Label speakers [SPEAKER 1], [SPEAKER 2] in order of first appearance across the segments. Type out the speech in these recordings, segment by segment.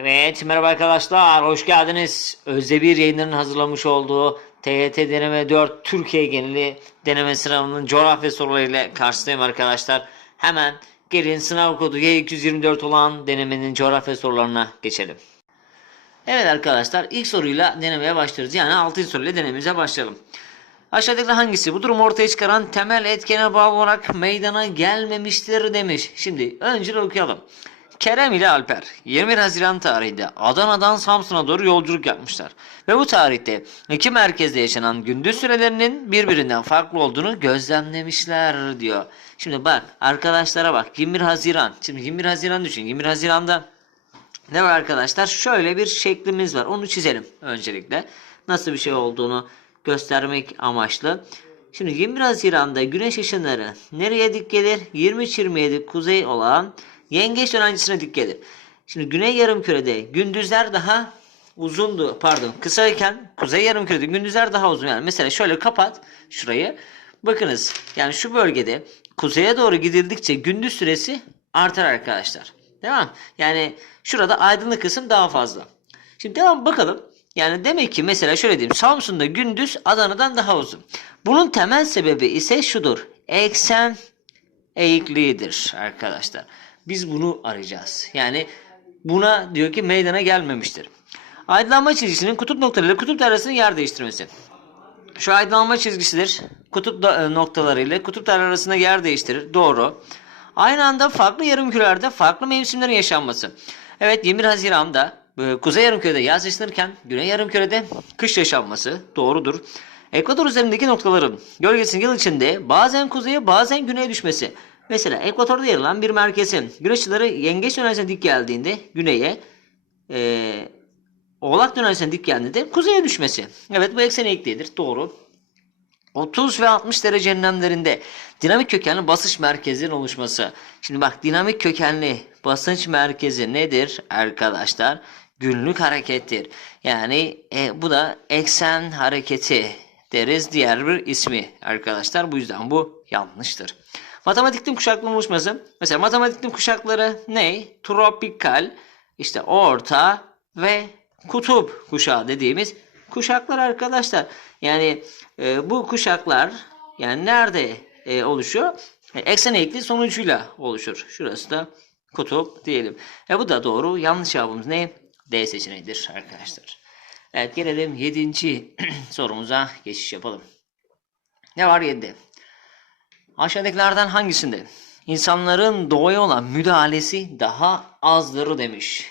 [SPEAKER 1] Evet merhaba arkadaşlar hoş geldiniz. Özdebir yayınlarının hazırlamış olduğu TYT deneme 4 Türkiye geneli deneme sınavının coğrafya sorularıyla karşıdayım arkadaşlar. Hemen gelin sınav kodu Y224 olan denemenin coğrafya sorularına geçelim. Evet arkadaşlar ilk soruyla denemeye başlıyoruz. Yani 6. soruyla denememize başlayalım. Aşağıdakiler hangisi bu durumu ortaya çıkaran temel etkene bağlı olarak meydana gelmemiştir demiş. Şimdi önce okuyalım. Kerem ile Alper 21 Haziran tarihinde Adana'dan Samsun'a doğru yolculuk yapmışlar. Ve bu tarihte iki merkezde yaşanan gündüz sürelerinin birbirinden farklı olduğunu gözlemlemişler diyor. Şimdi bak arkadaşlara bak 21 Haziran. Şimdi 21 Haziran düşün. 21 Haziran'da ne var arkadaşlar? Şöyle bir şeklimiz var. Onu çizelim öncelikle. Nasıl bir şey olduğunu göstermek amaçlı. Şimdi 21 Haziran'da güneş ışınları nereye dik gelir? 23-27 kuzey olan yengeç dönencisine dik gelir. Şimdi güney yarımkürede gündüzler daha uzundu pardon kısayken kuzey yarımkürede gündüzler daha uzun. Yani mesela şöyle kapat şurayı. Bakınız yani şu bölgede kuzeye doğru gidildikçe gündüz süresi artar arkadaşlar. Tamam yani şurada aydınlık kısım daha fazla. Şimdi devam bakalım. Yani demek ki mesela şöyle diyeyim Samsun'da gündüz Adana'dan daha uzun. Bunun temel sebebi ise şudur. Eksen eğikliğidir arkadaşlar. Biz bunu arayacağız. Yani buna diyor ki meydana gelmemiştir. Aydınlanma çizgisinin kutup noktalarıyla kutup arasının yer değiştirmesi. Şu aydınlanma çizgisidir. Kutup e, noktaları ile kutuplar arasında yer değiştirir. Doğru. Aynı anda farklı yarımkürelerde farklı mevsimlerin yaşanması. Evet 21 Haziran'da e, kuzey yarımkürede yaz yaşanırken güney yarımkürede kış yaşanması doğrudur. Ekvator üzerindeki noktaların gölgesinin yıl içinde bazen kuzeye bazen güneye düşmesi. Mesela ekvatorda yer alan bir merkezin güneş yengeç dönencesine dik geldiğinde güneye, e, oğlak dönencesine dik geldiğinde kuzeye düşmesi. Evet bu eksen eğikliğidir. Doğru. 30 ve 60 derece enlemlerinde dinamik kökenli basınç merkezinin oluşması. Şimdi bak dinamik kökenli basınç merkezi nedir arkadaşlar? Günlük harekettir. Yani e, bu da eksen hareketi deriz diğer bir ismi arkadaşlar. Bu yüzden bu yanlıştır. Matematiktin kuşaklarının oluşması. Mesela matematiktin kuşakları ne? Tropikal, işte orta ve kutup kuşağı dediğimiz kuşaklar arkadaşlar. Yani e, bu kuşaklar yani nerede e, oluşuyor? E, eksen eğikliği sonucuyla oluşur. Şurası da kutup diyelim. E, bu da doğru. Yanlış cevabımız ne? D seçeneğidir arkadaşlar. Evet gelelim 7. sorumuza geçiş yapalım. Ne var 7'de? Aşağıdakilerden hangisinde insanların doğaya olan müdahalesi daha azdır demiş.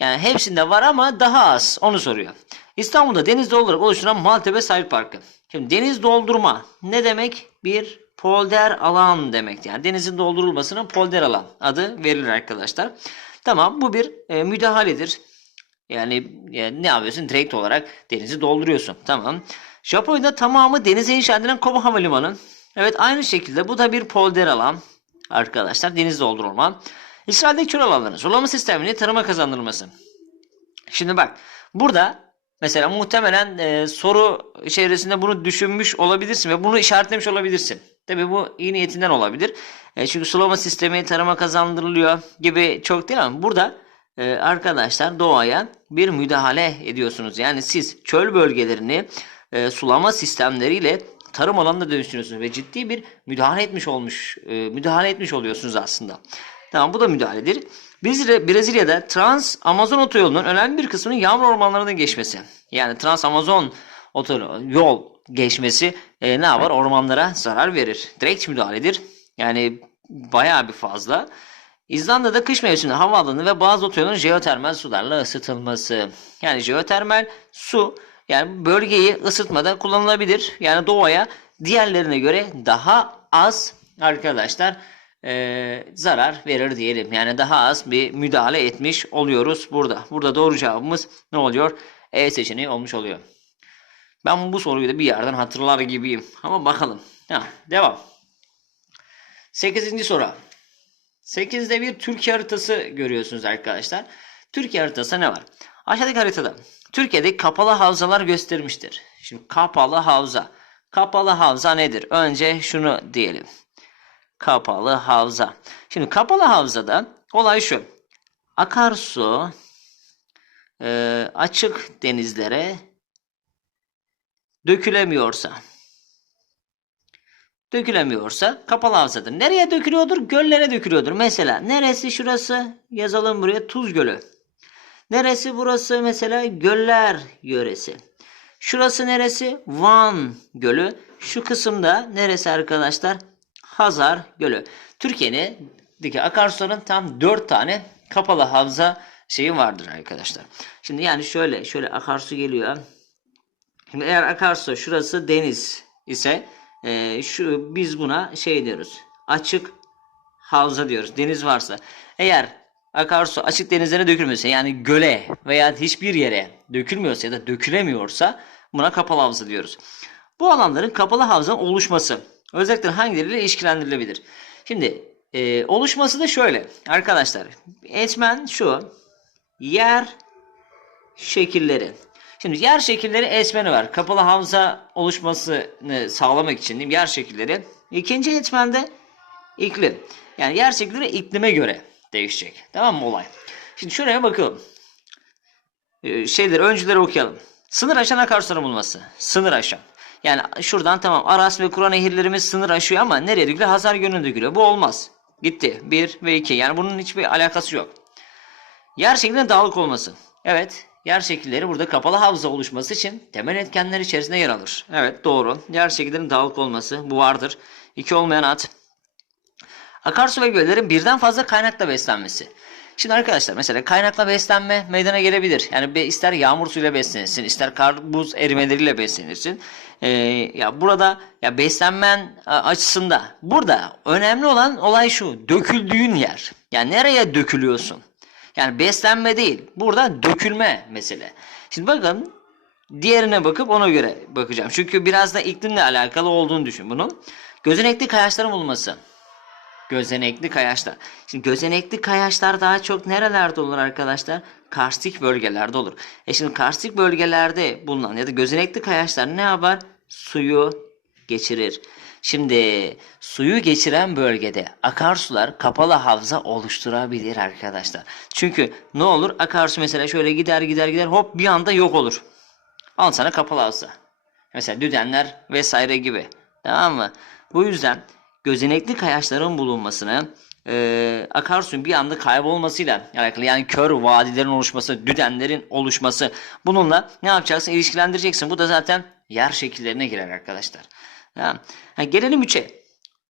[SPEAKER 1] Yani hepsinde var ama daha az. Onu soruyor. İstanbul'da deniz olarak oluşturan Maltepe Sahil Parkı. Şimdi deniz doldurma ne demek? Bir polder alan demek. Yani denizin doldurulmasına polder alan adı verilir arkadaşlar. Tamam bu bir e, müdahaledir. Yani, yani ne yapıyorsun? Direkt olarak denizi dolduruyorsun. Tamam. Japonya'da tamamı denize inşa edilen Kobe Havalimanı. Evet aynı şekilde bu da bir polder alan. Arkadaşlar deniz doldurulma. İsrail'deki çöl alanlarının sulama sistemini tarıma kazandırılması. Şimdi bak burada mesela muhtemelen e, soru içerisinde bunu düşünmüş olabilirsin ve bunu işaretlemiş olabilirsin. Tabi bu iyi niyetinden olabilir. E, çünkü sulama sistemi tarıma kazandırılıyor gibi çok değil ama burada e, arkadaşlar doğaya bir müdahale ediyorsunuz. Yani siz çöl bölgelerini e, sulama sistemleriyle tarım alanına dönüştürüyorsunuz ve ciddi bir müdahale etmiş olmuş e, müdahale etmiş oluyorsunuz aslında. Tamam bu da müdahaledir. Brezilya, Brezilya'da Trans Amazon otoyolunun önemli bir kısmının yağmur ormanlarından geçmesi. Yani Trans Amazon otoyol yol geçmesi e, ne yapar? Ormanlara zarar verir. Direkt müdahaledir. Yani bayağı bir fazla. İzlanda'da kış mevsiminde havaalanı ve bazı otoyolun jeotermal sularla ısıtılması. Yani jeotermal su yani bölgeyi ısıtmada kullanılabilir. Yani doğaya diğerlerine göre daha az arkadaşlar e, zarar verir diyelim. Yani daha az bir müdahale etmiş oluyoruz burada. Burada doğru cevabımız ne oluyor? E seçeneği olmuş oluyor. Ben bu soruyu da bir yerden hatırlar gibiyim. Ama bakalım. Ha, devam. 8. soru. 8'de bir Türkiye haritası görüyorsunuz arkadaşlar. Türkiye haritası ne var? Aşağıdaki haritada Türkiye'de kapalı havzalar göstermiştir. Şimdi kapalı havza. Kapalı havza nedir? Önce şunu diyelim. Kapalı havza. Şimdi kapalı havzada olay şu. Akarsu e, açık denizlere dökülemiyorsa dökülemiyorsa kapalı havzadır. Nereye dökülüyordur? Göllere dökülüyordur. Mesela neresi şurası? Yazalım buraya Tuz Gölü. Neresi burası? Mesela Göller yöresi. Şurası neresi? Van Gölü. Şu kısımda neresi arkadaşlar? Hazar Gölü. Türkiye'deki akarsuların tam 4 tane kapalı havza şeyi vardır arkadaşlar. Şimdi yani şöyle şöyle akarsu geliyor. Şimdi eğer akarsu şurası deniz ise e, şu biz buna şey diyoruz. Açık havza diyoruz. Deniz varsa. Eğer akarsu açık denizlere dökülmüyorsa yani göle veya hiçbir yere dökülmüyorsa ya da dökülemiyorsa buna kapalı havza diyoruz. Bu alanların kapalı havza oluşması özellikle hangileriyle ilişkilendirilebilir? Şimdi e, oluşması da şöyle arkadaşlar. Etmen şu yer şekilleri. Şimdi yer şekilleri etmeni var. Kapalı havza oluşmasını sağlamak için diyeyim, yer şekilleri. İkinci etmende iklim. Yani yer şekilleri iklime göre değişecek. Tamam mı olay? Şimdi şuraya bakalım. Ee, şeyleri öncüleri okuyalım. Sınır aşan akarsuların bulması. Sınır aşan. Yani şuradan tamam Aras ve Kura nehirlerimiz sınır aşıyor ama nereye dökülüyor? Hazar Gölü'ne dökülüyor. Bu olmaz. Gitti. 1 ve 2. Yani bunun hiçbir alakası yok. Yer şeklinin dağılık olması. Evet, yer şekilleri burada kapalı havza oluşması için temel etkenler içerisinde yer alır. Evet, doğru. Yer şekillerinin dağılık olması bu vardır. İki olmayan at. Akarsu ve göllerin birden fazla kaynakla beslenmesi. Şimdi arkadaşlar mesela kaynakla beslenme meydana gelebilir. Yani be- ister yağmur suyuyla beslenirsin, ister kar buz erimeleriyle beslenirsin. Ee, ya burada ya beslenmen açısında burada önemli olan olay şu. Döküldüğün yer. Yani nereye dökülüyorsun? Yani beslenme değil. Burada dökülme mesele. Şimdi bakın diğerine bakıp ona göre bakacağım. Çünkü biraz da iklimle alakalı olduğunu düşün bunun. Gözenekli kayaçların bulunması. Gözenekli kayaçlar. Şimdi gözenekli kayaçlar daha çok nerelerde olur arkadaşlar? Karstik bölgelerde olur. E şimdi karstik bölgelerde bulunan ya da gözenekli kayaçlar ne yapar? Suyu geçirir. Şimdi suyu geçiren bölgede akarsular kapalı havza oluşturabilir arkadaşlar. Çünkü ne olur? Akarsu mesela şöyle gider gider gider hop bir anda yok olur. Al sana kapalı havza. Mesela düdenler vesaire gibi. Tamam mı? Bu yüzden gözenekli kayaçların bulunmasını e, akarsuyun bir anda kaybolmasıyla alakalı yani kör vadilerin oluşması, düdenlerin oluşması bununla ne yapacaksın? İlişkilendireceksin. Bu da zaten yer şekillerine girer arkadaşlar. Tamam. Ha, gelelim 3'e.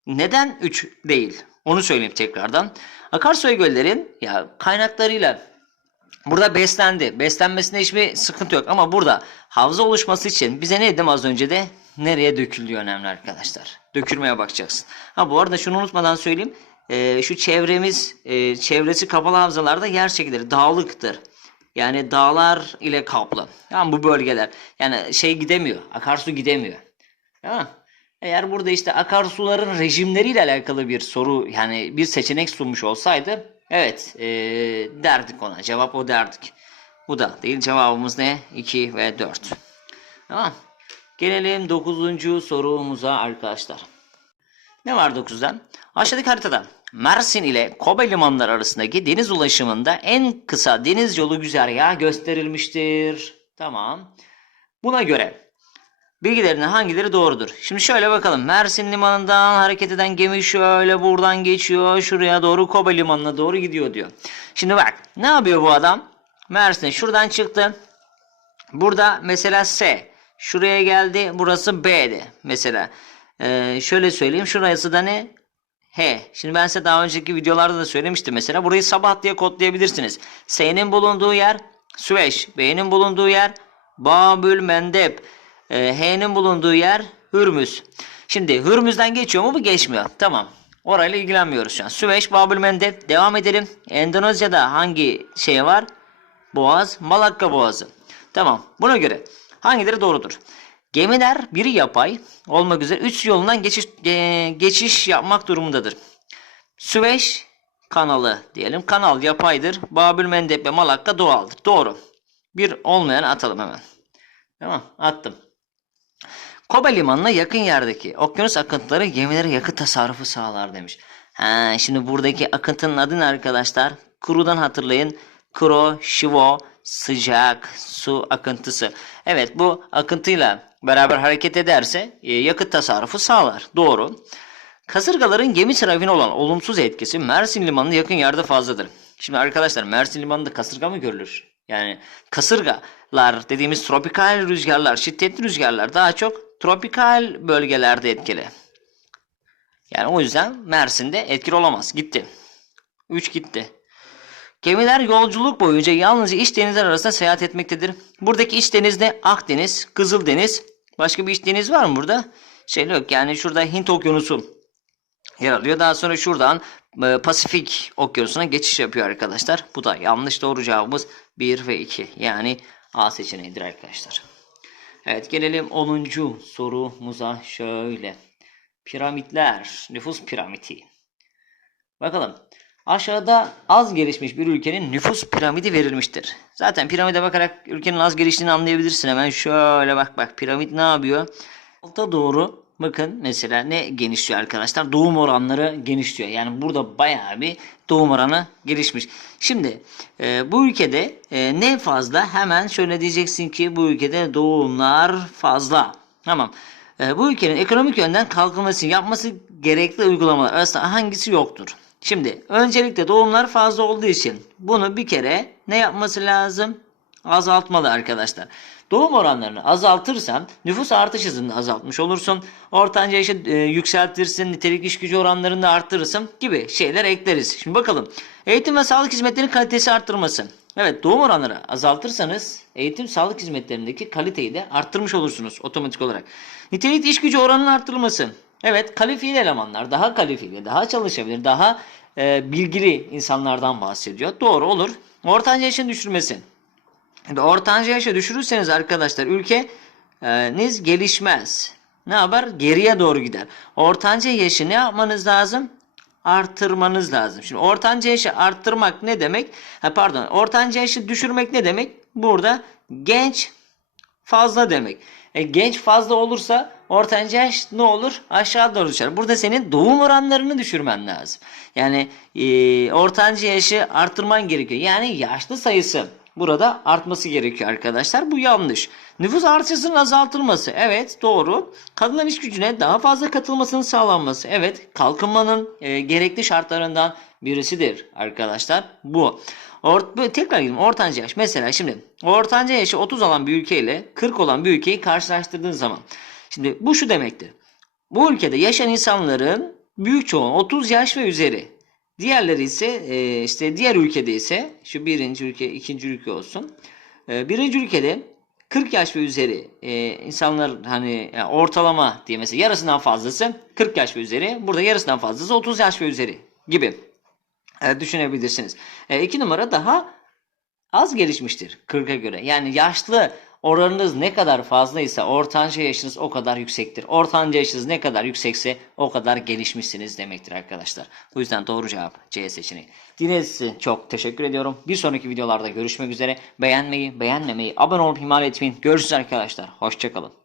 [SPEAKER 1] Neden 3 değil? Onu söyleyeyim tekrardan. Akarsu ve göllerin ya kaynaklarıyla Burada beslendi. Beslenmesinde hiçbir sıkıntı yok. Ama burada havza oluşması için bize ne dedim az önce de? Nereye döküldüğü önemli arkadaşlar. Dökülmeye bakacaksın. Ha bu arada şunu unutmadan söyleyeyim. Ee, şu çevremiz, e, çevresi kapalı havzalarda yer şekilleri dağlıktır. Yani dağlar ile kaplı. Yani bu bölgeler. Yani şey gidemiyor. Akarsu gidemiyor. Tamam Eğer burada işte akarsuların rejimleriyle alakalı bir soru yani bir seçenek sunmuş olsaydı evet ee, derdik ona. Cevap o derdik. Bu da değil. Cevabımız ne? 2 ve 4. Tamam. Gelelim 9. sorumuza arkadaşlar. Ne var 9'da? Aşağıdaki haritada Mersin ile Kobe limanları arasındaki deniz ulaşımında en kısa deniz yolu güzergahı gösterilmiştir. Tamam. Buna göre bilgilerinin hangileri doğrudur? Şimdi şöyle bakalım. Mersin limanından hareket eden gemi şöyle buradan geçiyor. Şuraya doğru Kobe limanına doğru gidiyor diyor. Şimdi bak ne yapıyor bu adam? Mersin'e şuradan çıktı. Burada mesela S. Şuraya geldi. Burası B'di. Mesela ee, şöyle söyleyeyim. Şurası da ne? H. Şimdi ben size daha önceki videolarda da söylemiştim mesela. Burayı sabah diye kodlayabilirsiniz. S'nin bulunduğu yer Süveyş. B'nin bulunduğu yer Babül Mendeb. Ee, H'nin bulunduğu yer Hürmüz. Şimdi Hürmüz'den geçiyor mu bu geçmiyor. Tamam. Orayla ilgilenmiyoruz şu an. Süveyş, Babül Mendeb. Devam edelim. Endonezya'da hangi şey var? Boğaz, Malakka Boğazı. Tamam. Buna göre hangileri doğrudur? Gemiler biri yapay olmak üzere üç yolundan geçiş, e, geçiş yapmak durumundadır. Süveyş kanalı diyelim. Kanal yapaydır. Babül Mendeb ve Malakka doğaldır. Doğru. Bir olmayan atalım hemen. Tamam attım. Kobe limanına yakın yerdeki okyanus akıntıları gemilere yakıt tasarrufu sağlar demiş. Ha, şimdi buradaki akıntının adı ne arkadaşlar? Kuru'dan hatırlayın. Kuro, Shivo, sıcak su akıntısı. Evet bu akıntıyla beraber hareket ederse e, yakıt tasarrufu sağlar. Doğru. Kasırgaların gemi trafiğine olan olumsuz etkisi Mersin Limanı'na yakın yerde fazladır. Şimdi arkadaşlar Mersin Limanı'nda kasırga mı görülür? Yani kasırgalar dediğimiz tropikal rüzgarlar, şiddetli rüzgarlar daha çok tropikal bölgelerde etkili. Yani o yüzden Mersin'de etkili olamaz. Gitti. 3 gitti. Gemiler yolculuk boyunca yalnızca iç denizler arasında seyahat etmektedir. Buradaki iç deniz ne? Akdeniz, Kızıldeniz. Başka bir iç deniz var mı burada? Şey yok yani şurada Hint Okyanusu yer alıyor. Daha sonra şuradan e, Pasifik Okyanusu'na geçiş yapıyor arkadaşlar. Bu da yanlış doğru cevabımız 1 ve 2. Yani A seçeneğidir arkadaşlar. Evet gelelim 10. sorumuza şöyle. Piramitler, nüfus piramidi. Bakalım. Aşağıda az gelişmiş bir ülkenin nüfus piramidi verilmiştir. Zaten piramide bakarak ülkenin az geliştiğini anlayabilirsin. Hemen şöyle bak bak piramit ne yapıyor? Alta doğru bakın mesela ne genişliyor arkadaşlar? Doğum oranları genişliyor. Yani burada bayağı bir doğum oranı gelişmiş. Şimdi e, bu ülkede e, ne fazla? Hemen şöyle diyeceksin ki bu ülkede doğumlar fazla. Tamam. E, bu ülkenin ekonomik yönden kalkınması yapması gerekli uygulamalar arasında hangisi yoktur? Şimdi öncelikle doğumlar fazla olduğu için bunu bir kere ne yapması lazım? Azaltmalı arkadaşlar. Doğum oranlarını azaltırsan nüfus artış hızını azaltmış olursun. Ortanca yaşı e, yükseltirsin, nitelik iş gücü oranlarını arttırırsın gibi şeyler ekleriz. Şimdi bakalım. Eğitim ve sağlık hizmetlerinin kalitesi arttırması. Evet doğum oranları azaltırsanız eğitim sağlık hizmetlerindeki kaliteyi de arttırmış olursunuz otomatik olarak. Nitelik iş gücü oranının arttırılması. Evet kalifiye elemanlar daha kalifiye, daha çalışabilir, daha e, bilgili insanlardan bahsediyor. Doğru olur. Ortanca yaşın düşürmesi. Şimdi ortanca yaşa düşürürseniz arkadaşlar ülkeniz gelişmez. Ne yapar? Geriye doğru gider. Ortanca yaşı ne yapmanız lazım? Artırmanız lazım. Şimdi ortanca yaşı arttırmak ne demek? Ha, pardon. Ortanca yaşı düşürmek ne demek? Burada genç fazla demek. E, genç fazla olursa ortanca yaş ne olur? Aşağı doğru düşer. Burada senin doğum oranlarını düşürmen lazım. Yani e, ortanca yaşı arttırman gerekiyor. Yani yaşlı sayısı burada artması gerekiyor arkadaşlar. Bu yanlış. Nüfus artışının azaltılması. Evet doğru. Kadınların iş gücüne daha fazla katılmasının sağlanması. Evet kalkınmanın e, gerekli şartlarından birisidir arkadaşlar. Bu. Ort tekrar gidelim. Ortanca yaş. Mesela şimdi ortanca yaşı 30 olan bir ülkeyle 40 olan bir ülkeyi karşılaştırdığın zaman. Şimdi bu şu demektir. Bu ülkede yaşayan insanların büyük çoğun 30 yaş ve üzeri. Diğerleri ise e, işte diğer ülkede ise şu birinci ülke, ikinci ülke olsun. E, birinci ülkede 40 yaş ve üzeri e, insanlar hani ortalama diye mesela yarısından fazlası 40 yaş ve üzeri. Burada yarısından fazlası 30 yaş ve üzeri gibi e, düşünebilirsiniz. E, iki numara daha az gelişmiştir 40'a göre. Yani yaşlı oranınız ne kadar fazlaysa ortanca yaşınız o kadar yüksektir. Ortanca yaşınız ne kadar yüksekse o kadar gelişmişsiniz demektir arkadaşlar. Bu yüzden doğru cevap C seçeneği. Dinlediğiniz için çok teşekkür ediyorum. Bir sonraki videolarda görüşmek üzere. Beğenmeyi, beğenmemeyi, abone olup ihmal etmeyin. Görüşürüz arkadaşlar. Hoşçakalın.